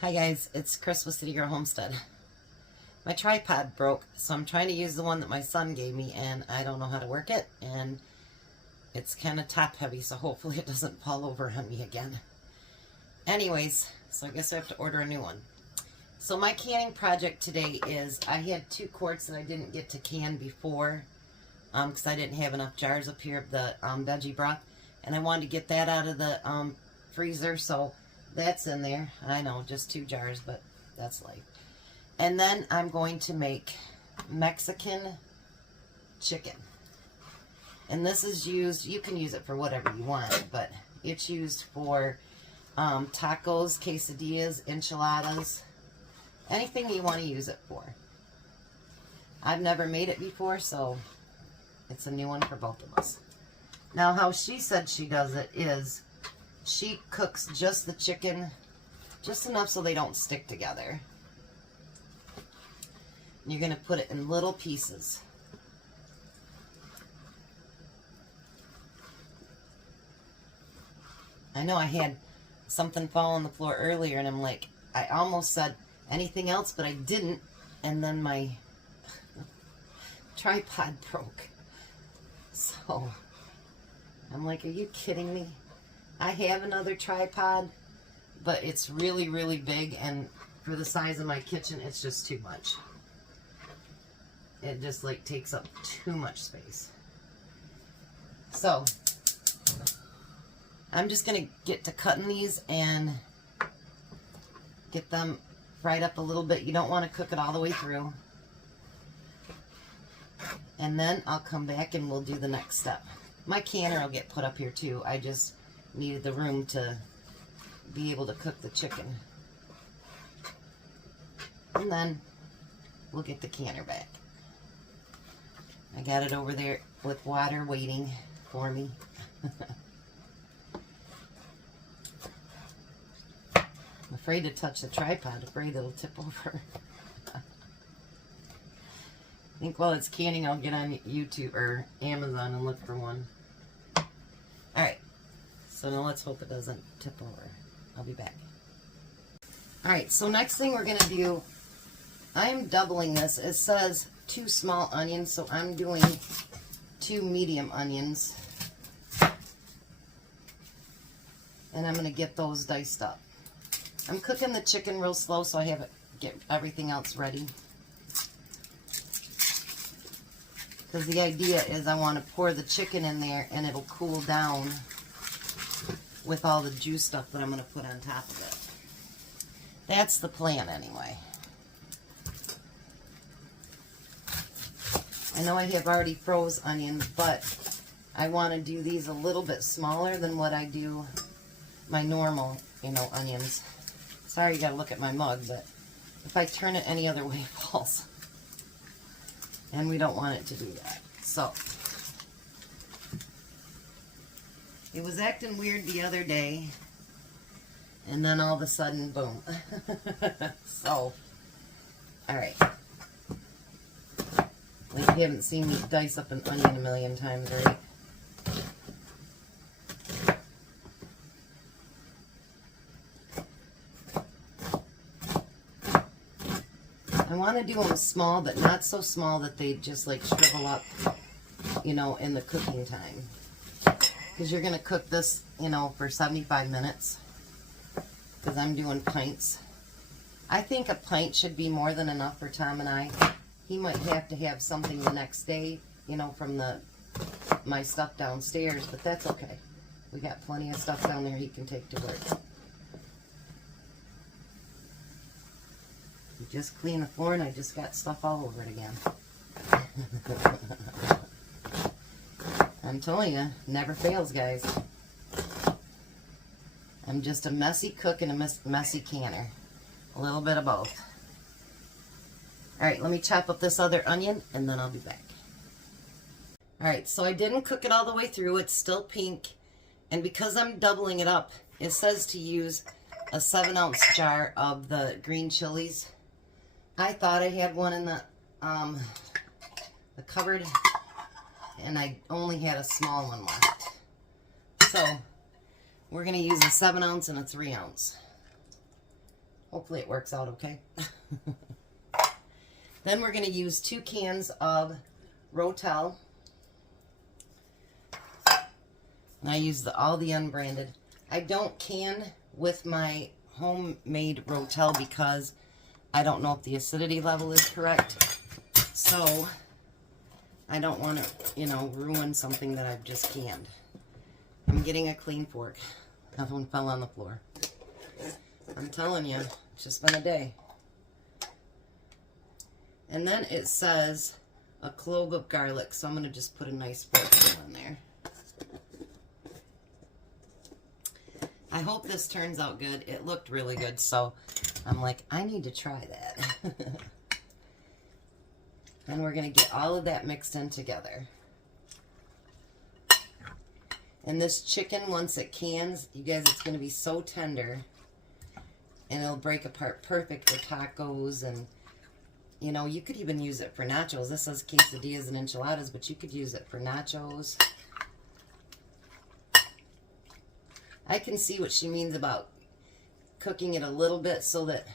Hi guys, it's Chris with City Girl Homestead. My tripod broke, so I'm trying to use the one that my son gave me, and I don't know how to work it, and it's kind of top heavy, so hopefully it doesn't fall over on me again. Anyways, so I guess I have to order a new one. So my canning project today is, I had 2 quarts that I didn't get to can before, because I didn't have enough jars up here of the veggie broth, and I wanted to get that out of the freezer, so that's in there. I know, just 2 jars, but that's light. And then I'm going to make Mexican chicken. And this is used, you can use it for whatever you want, but it's used for tacos, quesadillas, enchiladas, anything you want to use it for. I've never made it before, so it's a new one for both of us. Now, how she said she does it is, she cooks just the chicken, just enough so they don't stick together. And you're going to put it in little pieces. I know I had something fall on the floor earlier, and I'm like, I almost said anything else, but I didn't, and then my tripod broke. So, I'm like, are you kidding me? I have another tripod, but it's really, really big, and for the size of my kitchen, it's just too much. It just like takes up too much space. So, I'm just going to get to cutting these and get them fried up a little bit. You don't want to cook it all the way through. And then I'll come back and we'll do the next step. My canner will get put up here too. I just needed the room to be able to cook the chicken. And then we'll get the canner back. I got it over there with water waiting for me. I'm afraid to touch the tripod, afraid it'll tip over. I think while it's canning, I'll get on YouTube or Amazon and look for one. Alright, so now let's hope it doesn't tip over. I'll be back. Alright, so next thing we're going to do, I'm doubling this. It says 2 small onions, so I'm doing 2 medium onions. And I'm going to get those diced up. I'm cooking the chicken real slow so I have it, get everything else ready. Because the idea is I want to pour the chicken in there and it'll cool down with all the juice stuff that I'm going to put on top of it. That's the plan anyway. I know I have already froze onions, but I want to do these a little bit smaller than what I do my normal, onions. Sorry you got to look at my mug, but if I turn it any other way, it falls. And we don't want it to do that. So, it was acting weird the other day, and then all of a sudden, boom. So, alright. Like you haven't seen me dice up an onion a million times, right? I want to do them small, but not so small that they just like shrivel up, in the cooking time. Because you're going to cook this, for 75 minutes. Because I'm doing pints. I think a pint should be more than enough for Tom and I. He might have to have something the next day, from my stuff downstairs, but that's okay. We got plenty of stuff down there he can take to work. We just cleaned the floor and I just got stuff all over it again. I'm telling you, never fails, guys. I'm just a messy cook and a messy canner. A little bit of both. Alright, let me chop up this other onion and then I'll be back. Alright, so I didn't cook it all the way through. It's still pink. And because I'm doubling it up, it says to use a 7-ounce jar of the green chilies. I thought I had one in the cupboard, and I only had a small one left. So, we're going to use a 7-ounce and a 3-ounce. Hopefully it works out okay. Then we're going to use 2 cans of RoTel. And I use all the unbranded. I don't can with my homemade RoTel because I don't know if the acidity level is correct. So I don't want to, you know, ruin something that I've just canned. I'm getting a clean fork. That one fell on the floor. I'm telling you, it's just been a day. And then it says a clove of garlic, so I'm going to just put a nice forkful in there. I hope this turns out good. It looked really good, so I'm like, I need to try that. Then we're going to get all of that mixed in together. And this chicken, once it cans, you guys, it's going to be so tender. And it'll break apart perfect for tacos. And, you know, you could even use it for nachos. This says quesadillas and enchiladas, but you could use it for nachos. I can see what she means about cooking it a little bit so that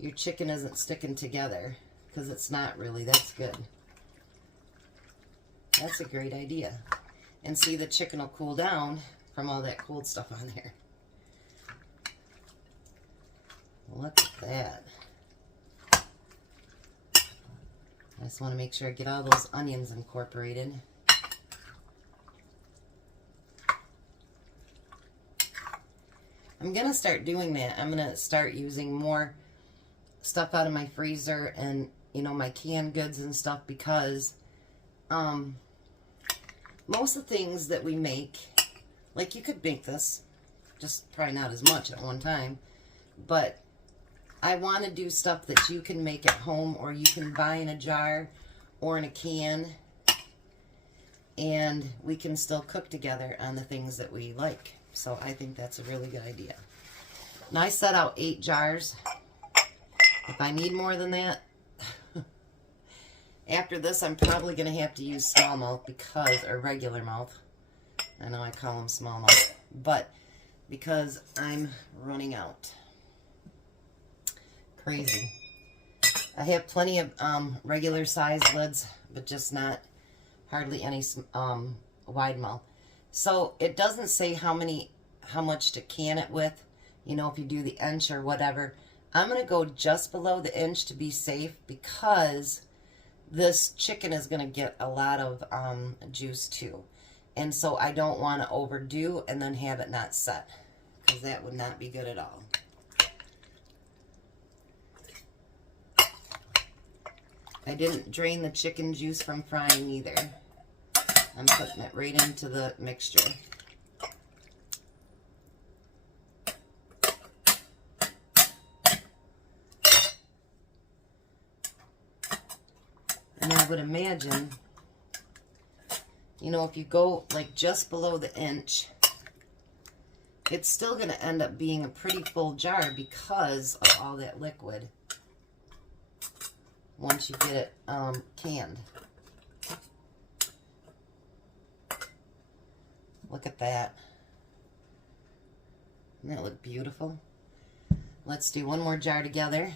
your chicken isn't sticking together. Because it's not really. That's good. That's a great idea. And see, the chicken will cool down from all that cold stuff on there. Look at that. I just want to make sure I get all those onions incorporated. I'm going to start doing that. I'm going to start using more stuff out of my freezer and, you know, my canned goods and stuff because most of the things that we make, like you could make this, just probably not as much at one time, but I want to do stuff that you can make at home or you can buy in a jar or in a can, and we can still cook together on the things that we like. So I think that's a really good idea. And I set out 8 jars. If I need more than that, after this I'm probably going to have to use smallmouth because, or regular mouth. I know I call them smallmouth, but because I'm running out. Crazy. I have plenty of regular size lids, but just not hardly any wide mouth. So it doesn't say how much to can it with, you know, if you do the inch or whatever. I'm going to go just below the inch to be safe because this chicken is going to get a lot of juice too. And so I don't want to overdo and then have it not set, because that would not be good at all. I didn't drain the chicken juice from frying either. I'm putting it right into the mixture. And I would imagine, you know, if you go like just below the inch, it's still going to end up being a pretty full jar because of all that liquid once you get it canned. Look at that. Doesn't that look beautiful? Let's do one more jar together.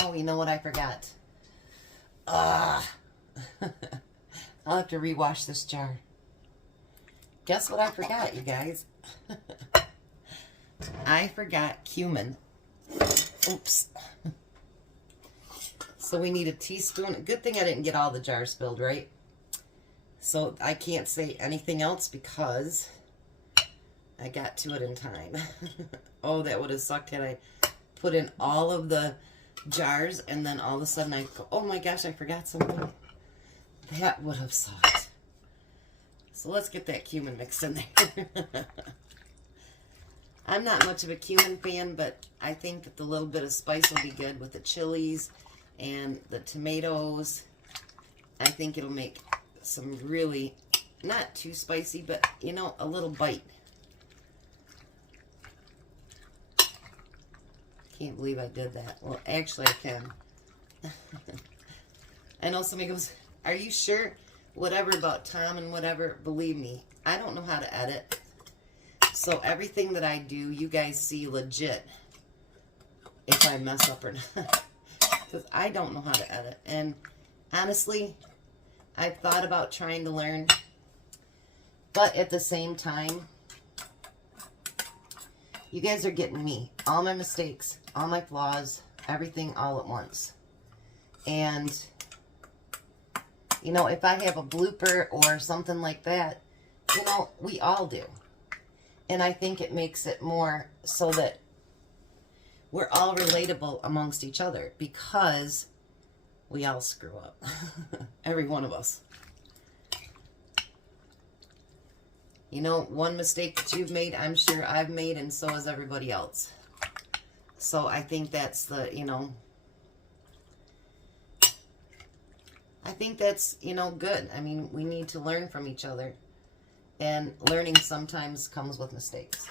Oh, you know what I forgot? I'll have to rewash this jar. Guess what I forgot, you guys? I forgot cumin. Oops. So we need a teaspoon. Good thing I didn't get all the jars filled, right? So I can't say anything else because I got to it in time. Oh, that would have sucked had I put in all of the jars and then all of a sudden I go, oh my gosh, I forgot something. That would have sucked. So let's get that cumin mixed in there. I'm not much of a cumin fan, but I think that the little bit of spice will be good with the chilies and the tomatoes. I think it'll make some really, not too spicy, but, you know, a little bite. Can't believe I did that. Well, actually I can. I know somebody goes, are you sure? Whatever about Tom and whatever, believe me, I don't know how to edit. So everything that I do, you guys see legit if I mess up or not. Because I don't know how to edit. And honestly, I've thought about trying to learn. But at the same time, you guys are getting me. All my mistakes, all my flaws, everything all at once. And, you know, if I have a blooper or something like that, you know, we all do. And I think it makes it more so that we're all relatable amongst each other because we all screw up. Every one of us. You know, one mistake that you've made, I'm sure I've made, and so has everybody else. So I think that's the, you know, I think that's, you know, good. I mean, we need to learn from each other. And learning sometimes comes with mistakes.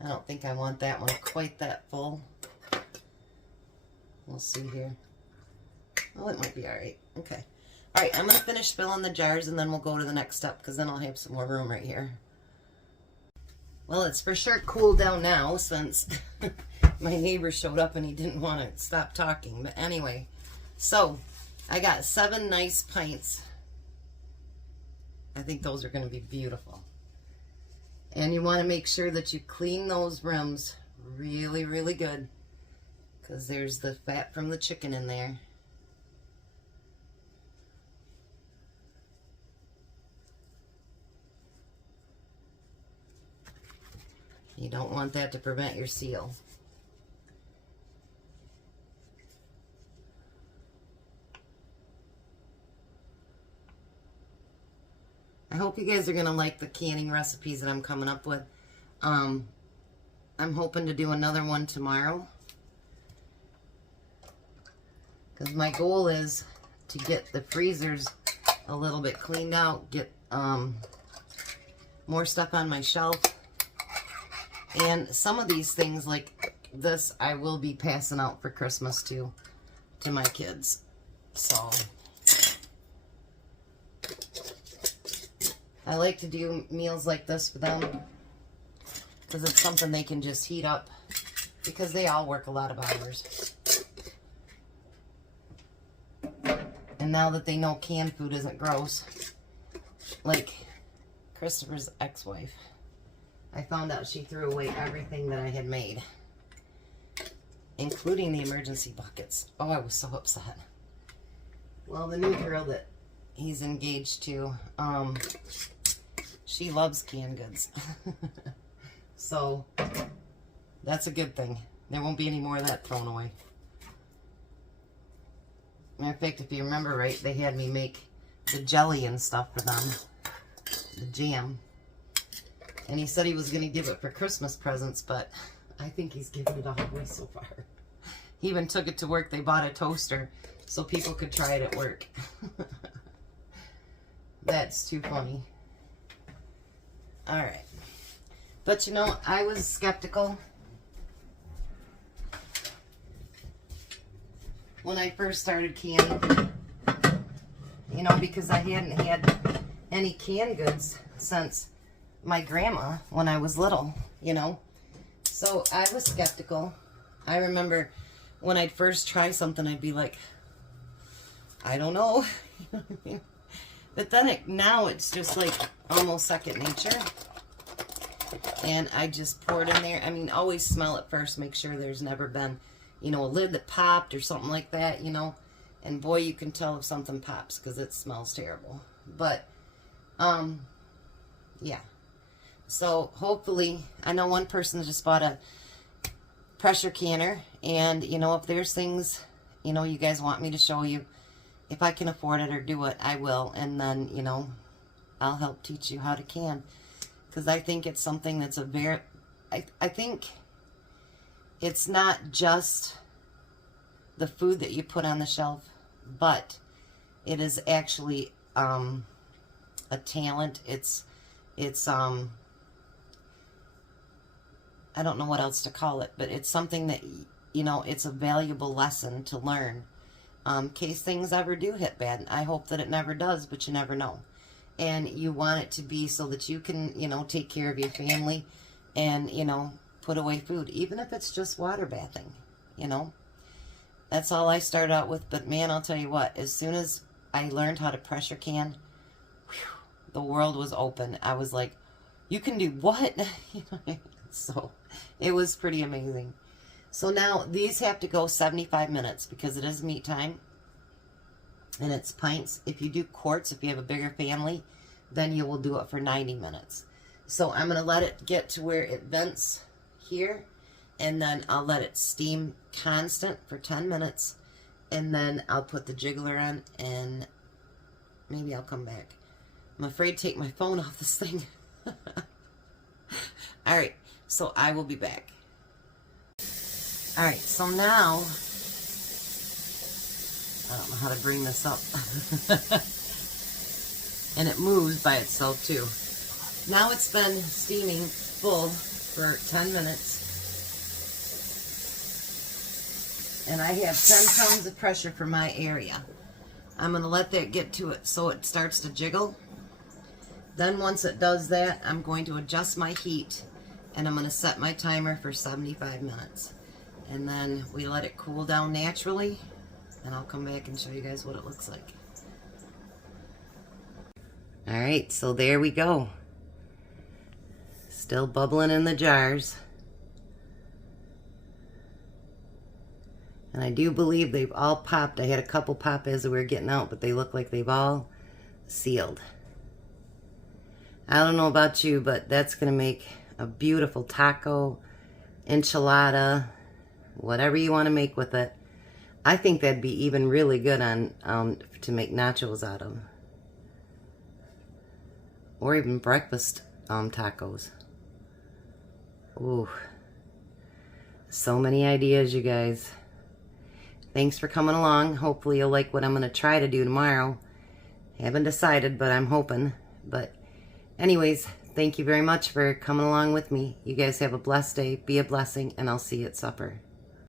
I don't think I want that one quite that full. We'll see here. Oh, it might be all right. Okay. All right, I'm going to finish filling the jars, and then we'll go to the next step, because then I'll have some more room right here. Well, it's for sure cooled down now, since my neighbor showed up and he didn't want to stop talking. But anyway, so I got 7 nice pints. I think those are going to be beautiful. And you want to make sure that you clean those rims really, really good, because there's the fat from the chicken in there. You don't want that to prevent your seal. I hope you guys are going to like the canning recipes that I'm coming up with. I'm hoping to do another one tomorrow, because my goal is to get the freezers a little bit cleaned out, get more stuff on my shelf. And some of these things, like this, I will be passing out for Christmas to my kids. So I like to do meals like this for them, because it's something they can just heat up, because they all work a lot of hours. And now that they know canned food isn't gross, like Christopher's ex-wife, I found out she threw away everything that I had made, including the emergency buckets. Oh, I was so upset. Well, the new girl that he's engaged to, she loves canned goods. So that's a good thing. There won't be any more of that thrown away. Matter of fact, if you remember right, they had me make the jelly and stuff for them, the jam. And he said he was going to give it for Christmas presents, but I think he's given it all away so far. He even took it to work. They bought a toaster so people could try it at work. That's too funny. All right. But, you know, I was skeptical when I first started canning. You know, because I hadn't had any canned goods since my grandma when I was little, you know. So I was skeptical. I remember when I'd first try something, I'd be like, I don't know. But then now it's just like almost second nature. And I just pour it in there. I mean, always smell it first. Make sure there's never been, you know, a lid that popped or something like that, you know. And boy, you can tell if something pops because it smells terrible. But, yeah. So hopefully, I know one person just bought a pressure canner, and you know, if there's things, you know, you guys want me to show you, if I can afford it or do it, I will. And then, you know, I'll help teach you how to can, because I think it's something that's a very, I think it's not just the food that you put on the shelf, but it is actually a talent. It's I don't know what else to call it, but it's something that, you know, it's a valuable lesson to learn. in case things ever do hit bad. I hope that it never does, but you never know. And you want it to be so that you can, you know, take care of your family and, you know, put away food, even if it's just water bathing, you know. That's all I started out with, but man, I'll tell you what, as soon as I learned how to pressure can, whew, the world was open. I was like, you can do what? So it was pretty amazing. So now these have to go 75 minutes because it is meat time. And it's pints. If you do quarts, if you have a bigger family, then you will do it for 90 minutes. So I'm going to let it get to where it vents here. And then I'll let it steam constant for 10 minutes. And then I'll put the jiggler on and maybe I'll come back. I'm afraid to take my phone off this thing. Alright, so I will be back. Alright, so now, I don't know how to bring this up. And it moves by itself too. Now it's been steaming full for 10 minutes. And I have 10 pounds of pressure for my area. I'm going to let that get to it so it starts to jiggle. Then once it does that, I'm going to adjust my heat and I'm going to set my timer for 75 minutes. And then we let it cool down naturally and I'll come back and show you guys what it looks like. Alright, so there we go. Still bubbling in the jars. And I do believe they've all popped. I had a couple pop as we were getting out, but they look like they've all sealed. I don't know about you, but that's going to make a beautiful taco, enchilada, whatever you want to make with it. I think that'd be even really good on to make nachos out of. Or even breakfast tacos. Ooh. So many ideas, you guys. Thanks for coming along. Hopefully you'll like what I'm going to try to do tomorrow. Haven't decided, but I'm hoping. But anyways, thank you very much for coming along with me. You guys have a blessed day. Be a blessing, and I'll see you at supper.